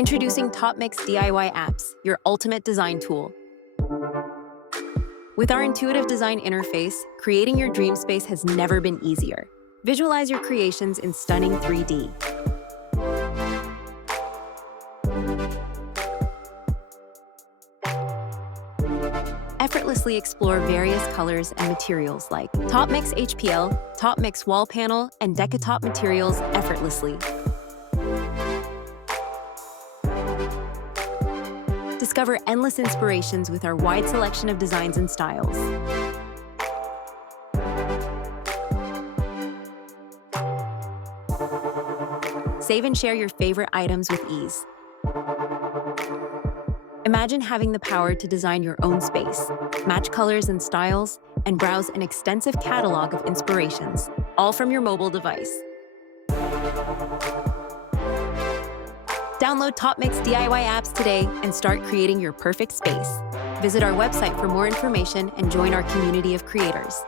Introducing Topmix DIY apps, your ultimate design tool. With our intuitive design interface, creating your dream space has never been easier. Visualize your creations in stunning 3D. Effortlessly explore various colors and materials like Topmix HPL, Topmix Wall Panel, and Decorative materials effortlessly. Discover endless inspirations with our wide selection of designs and styles. Save and share your favorite items with ease. Imagine having the power to design your own space, match colors and styles, and browse an extensive catalog of inspirations, all from your mobile device. Download Topmix DIY apps today and start creating your perfect space. Visit our website for more information and join our community of creators.